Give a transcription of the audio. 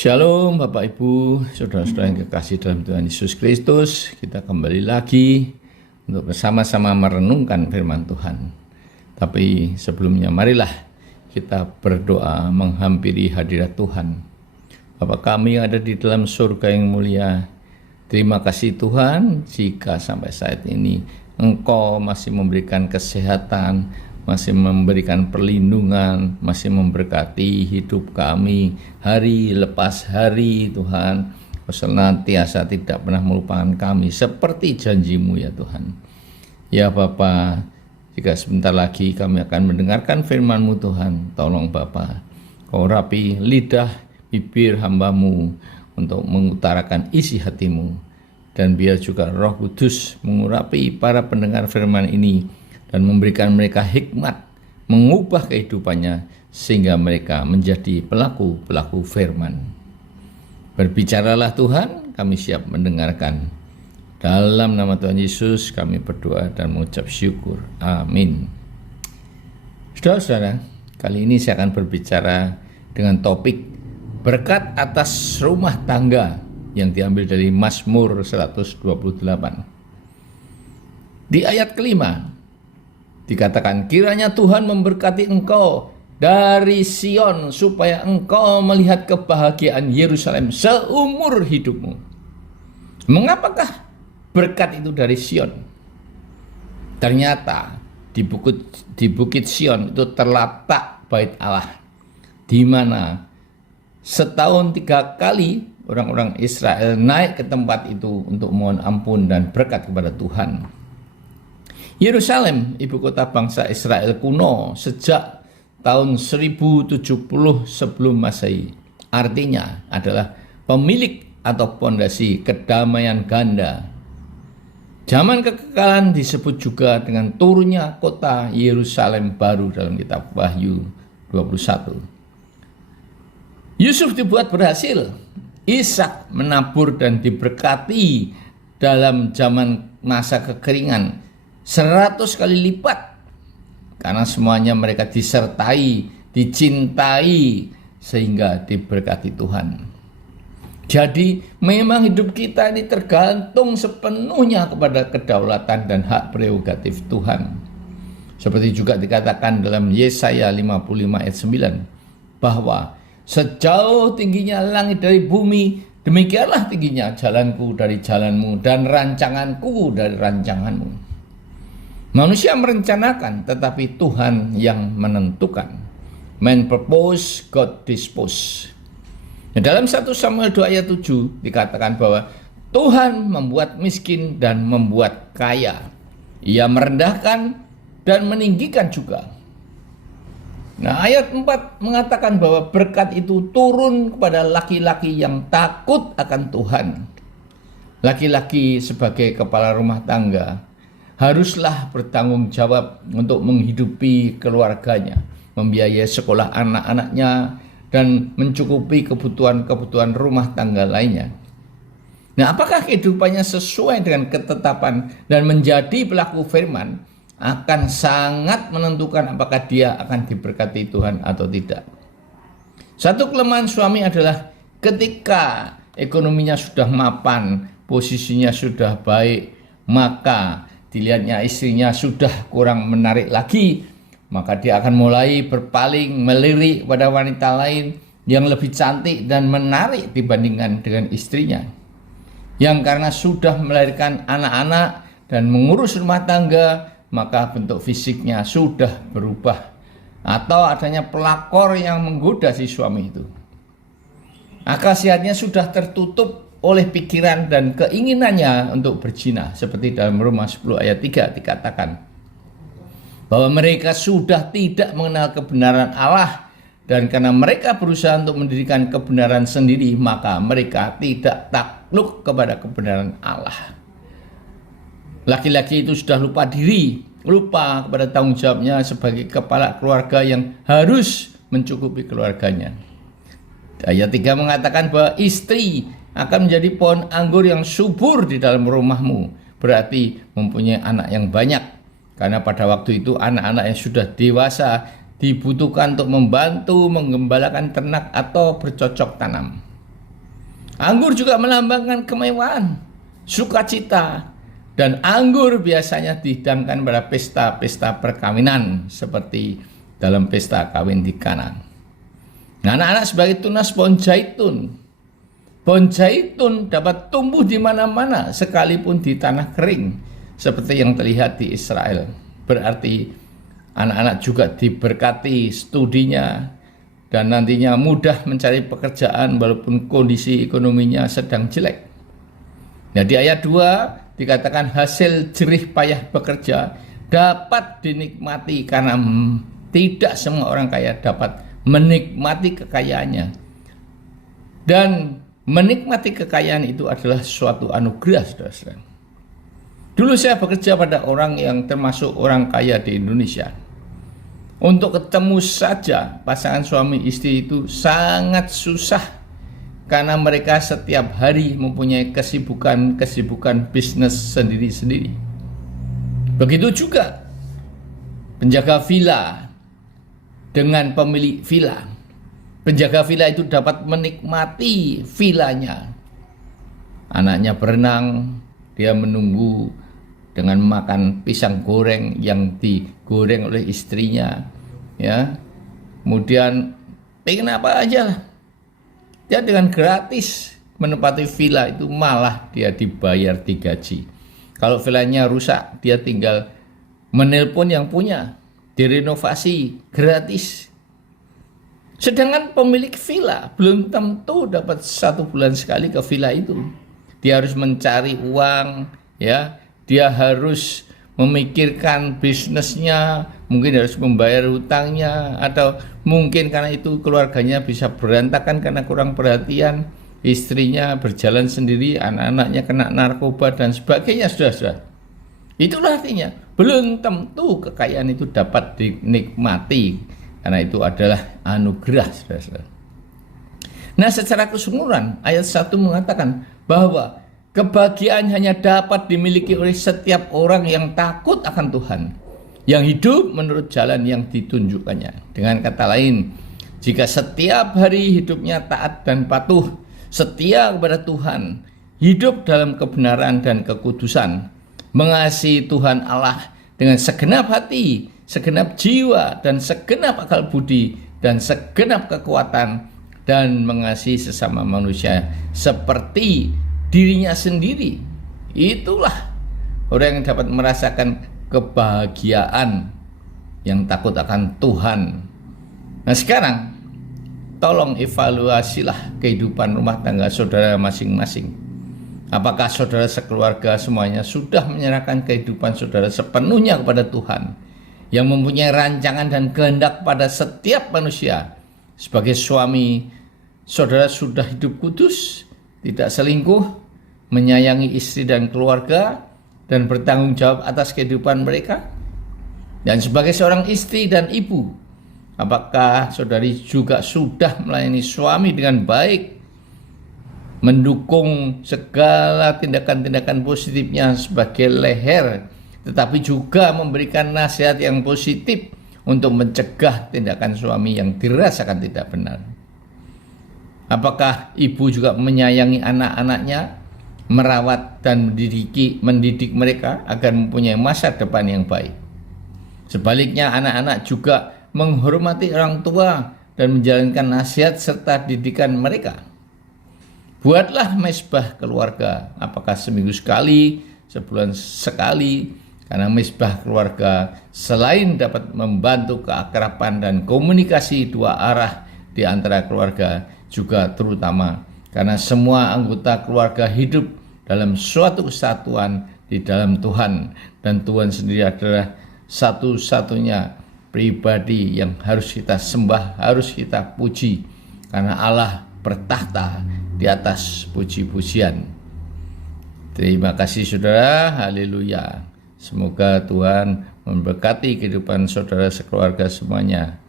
Shalom Bapak Ibu, saudara-saudara yang kekasih dalam Tuhan Yesus Kristus. Kita kembali lagi untuk bersama-sama merenungkan firman Tuhan. Tapi sebelumnya marilah kita berdoa menghampiri hadirat Tuhan. Bapa kami yang ada di dalam surga yang mulia, terima kasih Tuhan jika sampai saat ini Engkau masih memberikan kesehatan, masih memberikan perlindungan, masih memberkati hidup kami hari lepas hari. Tuhan, Kau senantiasa tidak pernah melupakan kami seperti janji-Mu ya Tuhan. Ya Bapa, jika sebentar lagi kami akan mendengarkan firman-Mu Tuhan, tolong Bapa, Kau rapi lidah bibir hamba-Mu untuk mengutarakan isi hati-Mu. Dan biar juga Roh Kudus mengurapi para pendengar firman ini dan memberikan mereka hikmat, mengubah kehidupannya sehingga mereka menjadi pelaku-pelaku firman. Berbicaralah Tuhan, kami siap mendengarkan. Dalam nama Tuhan Yesus kami berdoa dan mengucap syukur. Amin. Saudara-saudara, kali ini saya akan berbicara dengan topik berkat atas rumah tangga yang diambil dari Mazmur 128. Di ayat kelima dikatakan, kiranya Tuhan memberkati engkau dari Sion supaya engkau melihat kebahagiaan Yerusalem seumur hidupmu. Mengapakah berkat itu dari Sion? Ternyata di bukit Sion itu terletak bait Allah, di mana setahun 3 kali orang-orang Israel naik ke tempat itu untuk mohon ampun dan berkat kepada Tuhan. Yerusalem, ibu kota bangsa Israel kuno sejak tahun 1070 sebelum Masehi, artinya adalah pemilik atau pondasi kedamaian ganda. Zaman kekekalan disebut juga dengan turunnya kota Yerusalem baru dalam kitab Wahyu 21. Yusuf dibuat berhasil, Ishak menabur dan diberkati dalam zaman masa kekeringan 100 kali lipat, karena semuanya mereka disertai, dicintai, sehingga diberkati Tuhan. Jadi memang hidup kita ini tergantung sepenuhnya kepada kedaulatan dan hak prerogatif Tuhan. Seperti juga dikatakan dalam Yesaya 55 ayat 9, bahwa sejauh tingginya langit dari bumi, demikianlah tingginya jalanku dari jalanmu dan rancanganku dari rancanganmu. Manusia merencanakan, tetapi Tuhan yang menentukan. Man propose, God dispose. Nah, dalam 1 Samuel 2 ayat 7 dikatakan bahwa Tuhan membuat miskin dan membuat kaya. Ia merendahkan dan meninggikan juga. Nah, ayat 4 mengatakan bahwa berkat itu turun kepada laki-laki yang takut akan Tuhan. Laki-laki sebagai kepala rumah tangga haruslah bertanggung jawab untuk menghidupi keluarganya, membiayai sekolah anak-anaknya, dan mencukupi kebutuhan-kebutuhan rumah tangga lainnya. Nah, apakah kehidupannya sesuai dengan ketetapan dan menjadi pelaku firman akan sangat menentukan apakah dia akan diberkati Tuhan atau tidak. Satu kelemahan suami adalah ketika ekonominya sudah mapan, posisinya sudah baik, maka dilihatnya istrinya sudah kurang menarik lagi, maka dia akan mulai berpaling, melirik pada wanita lain yang lebih cantik dan menarik dibandingkan dengan istrinya. Yang karena sudah melahirkan anak-anak dan mengurus rumah tangga, maka bentuk fisiknya sudah berubah, atau adanya pelakor yang menggoda si suami itu. Akal sehatnya sudah tertutup oleh pikiran dan keinginannya untuk berzina, seperti dalam Roma 10 ayat 3 dikatakan bahwa mereka sudah tidak mengenal kebenaran Allah, dan karena mereka berusaha untuk mendirikan kebenaran sendiri, maka mereka tidak takluk kepada kebenaran Allah. Laki-laki itu sudah lupa diri, lupa kepada tanggung jawabnya sebagai kepala keluarga yang harus mencukupi keluarganya. Ayat 3 mengatakan bahwa istri akan menjadi pohon anggur yang subur di dalam rumahmu, berarti mempunyai anak yang banyak. Karena pada waktu itu anak-anak yang sudah dewasa dibutuhkan untuk membantu menggembalakan ternak atau bercocok tanam. Anggur juga melambangkan kemewahan, sukacita, dan anggur biasanya dihidangkan pada pesta-pesta perkawinan seperti dalam pesta kawin di Kana. Nah, anak-anak sebagai tunas pohon zaitun. Pohon zaitun dapat tumbuh di mana-mana sekalipun di tanah kering seperti yang terlihat di Israel. Berarti anak-anak juga diberkati studinya dan nantinya mudah mencari pekerjaan walaupun kondisi ekonominya sedang jelek. Nah, di ayat 2 dikatakan hasil jerih payah bekerja dapat dinikmati karena tidak semua orang kaya dapat menikmati kekayaannya. Dan menikmati kekayaan itu adalah suatu anugerah, saudara-saudara. Dulu saya bekerja pada orang yang termasuk orang kaya di Indonesia. Untuk ketemu saja pasangan suami istri itu sangat susah karena mereka setiap hari mempunyai kesibukan bisnis sendiri-sendiri. Begitu juga penjaga villa dengan pemilik villa. Penjaga villa itu dapat menikmati villanya. Anaknya berenang, dia menunggu dengan makan pisang goreng yang digoreng oleh istrinya, ya. Kemudian pengen apa aja lah. Dia dengan gratis menempati villa itu, malah dia dibayar, digaji. Kalau villanya rusak, dia tinggal menelpon yang punya, direnovasi gratis. Sedangkan pemilik villa belum tentu dapat 1 bulan sekali ke villa itu. Dia harus mencari uang, ya. Dia harus memikirkan bisnisnya, mungkin harus membayar hutangnya, atau mungkin karena itu keluarganya bisa berantakan karena kurang perhatian, istrinya berjalan sendiri, anak-anaknya kena narkoba dan sebagainya, saudara-saudara. Itulah artinya, belum tentu kekayaan itu dapat dinikmati, karena itu adalah anugerah, saudara-saudara. Nah, secara keseluruhan, ayat 1 mengatakan bahwa kebahagiaan hanya dapat dimiliki oleh setiap orang yang takut akan Tuhan, yang hidup menurut jalan yang ditunjukkannya. Dengan kata lain, jika setiap hari hidupnya taat dan patuh, setia kepada Tuhan, hidup dalam kebenaran dan kekudusan, mengasihi Tuhan Allah dengan segenap hati, segenap jiwa, dan segenap akal budi, dan segenap kekuatan, dan mengasihi sesama manusia seperti dirinya sendiri. Itulah orang yang dapat merasakan kebahagiaan yang takut akan Tuhan. Nah, sekarang tolong evaluasilah kehidupan rumah tangga saudara masing-masing. Apakah saudara sekeluarga semuanya sudah menyerahkan kehidupan saudara sepenuhnya kepada Tuhan, yang mempunyai rancangan dan kehendak pada setiap manusia? Sebagai suami, saudara sudah hidup kudus, tidak selingkuh, menyayangi istri dan keluarga, dan bertanggung jawab atas kehidupan mereka. Dan sebagai seorang istri dan ibu, apakah saudari juga sudah melayani suami dengan baik, mendukung segala tindakan-tindakan positifnya sebagai leher, tetapi juga memberikan nasihat yang positif untuk mencegah tindakan suami yang dirasakan tidak benar? Apakah ibu juga menyayangi anak-anaknya, merawat dan mendidik mereka agar mempunyai masa depan yang baik? Sebaliknya, anak-anak juga menghormati orang tua dan menjalankan nasihat serta didikan mereka. Buatlah mezbah keluarga, apakah seminggu sekali, sebulan sekali, karena mezbah keluarga selain dapat membantu keakraban dan komunikasi dua arah di antara keluarga, juga terutama karena semua anggota keluarga hidup dalam suatu kesatuan di dalam Tuhan, dan Tuhan sendiri adalah satu-satunya pribadi yang harus kita sembah, harus kita puji, karena Allah bertahta di atas puji-pujian. Terima kasih saudara, haleluya. Semoga Tuhan memberkati kehidupan saudara sekeluarga semuanya.